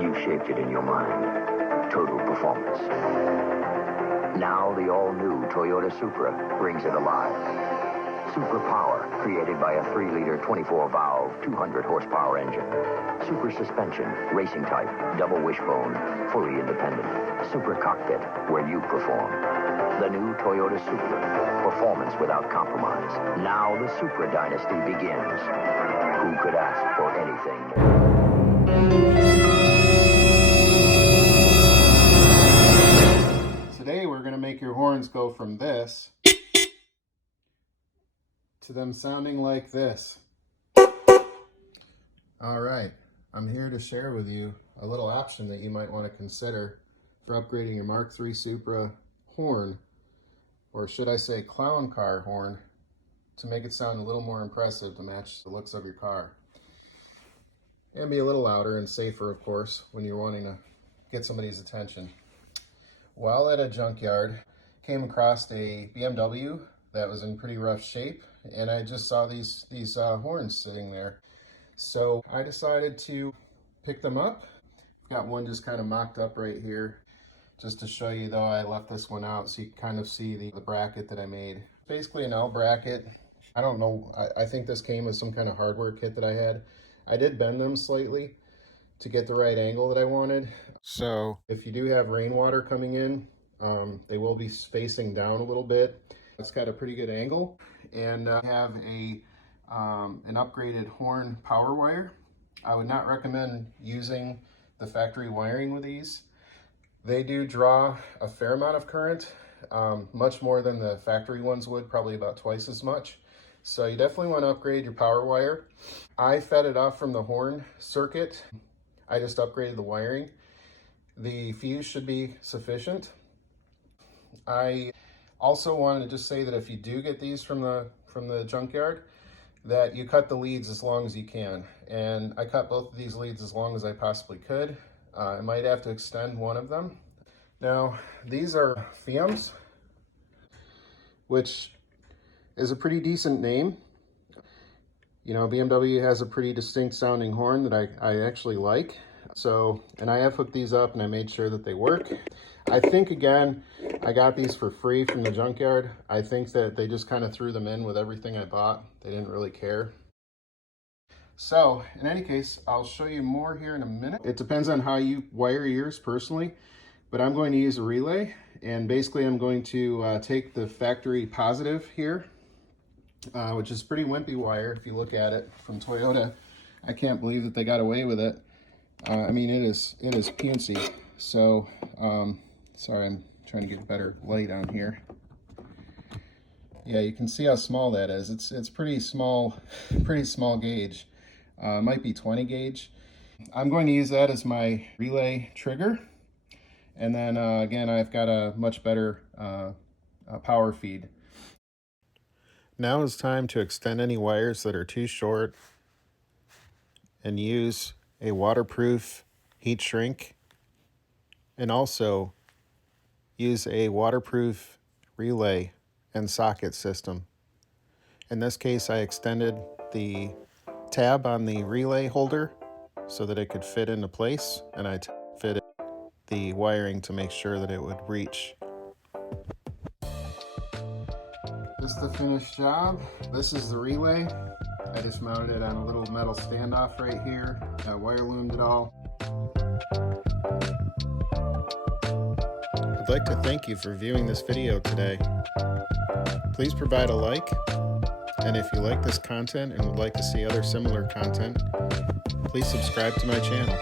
You shaped it in your mind. Total performance. Now the all-new Toyota Supra brings it alive. Super Power, created by a 3-liter 24-valve, 200-horsepower engine. Super Suspension, racing type, double wishbone, fully independent. Super Cockpit, where you perform. The new Toyota Supra, performance without compromise. Now the Supra dynasty begins. Who could ask for anything more? Today we're going to make your horns go from this to them sounding like this. All right, I'm here to share with you a little option that you might want to consider for upgrading your Mark III Supra horn, or should I say clown car horn, to make it sound a little more impressive to match the looks of your car. And be a little louder and safer, of course, when you're wanting to get somebody's attention. While at a junkyard, came across a BMW that was in pretty rough shape, and I just saw these horns sitting there. So I decided to pick them up. Got one just kind of mocked up right here. Just to show you though, I left this one out so you can kind of see the bracket that I made. Basically an L bracket. I don't know, I think this came with some kind of hardware kit that I had. I did bend them slightly to get the right angle that I wanted. So if you do have rainwater coming in, they will be facing down a little bit. It's got a pretty good angle, and I have an upgraded horn power wire. I would not recommend using the factory wiring with these. They do draw a fair amount of current, much more than the factory ones would, probably about twice as much. So you definitely want to upgrade your power wire. I fed it off from the horn circuit. I just upgraded the wiring. The fuse should be sufficient. I also wanted to just say that if you do get these from the junkyard, that you cut the leads as long as you can. And I cut both of these leads as long as I possibly could. I might have to extend one of them. Now, these are FIAMMs, which is a pretty decent name. You know, BMW has a pretty distinct sounding horn that I actually like. So, and I have hooked these up and I made sure that they work. I think, again, I got these for free from the junkyard. I think that they just kind of threw them in with everything I bought. They didn't really care. So, in any case, I'll show you more here in a minute. It depends on how you wire yours personally, but I'm going to use a relay. And basically, I'm going to take the factory positive here, which is pretty wimpy wire if you look at it from Toyota. I can't believe that they got away with it. I mean, it is PNC. So, sorry, I'm trying to get a better light on here. Yeah, you can see how small that is. It's pretty small gauge. Might be 20 gauge. I'm going to use that as my relay trigger. And then again, I've got a much better power feed. Now is time to extend any wires that are too short and use a waterproof heat shrink, and also use a waterproof relay and socket system. In this case, I extended the tab on the relay holder so that it could fit into place, and I fitted the wiring to make sure that it would reach. This is the finished job. This is the relay. I just mounted it on a little metal standoff right here. I wire loomed it all. I'd like to thank you for viewing this video today. Please provide a like, and if you like this content and would like to see other similar content, please subscribe to my channel.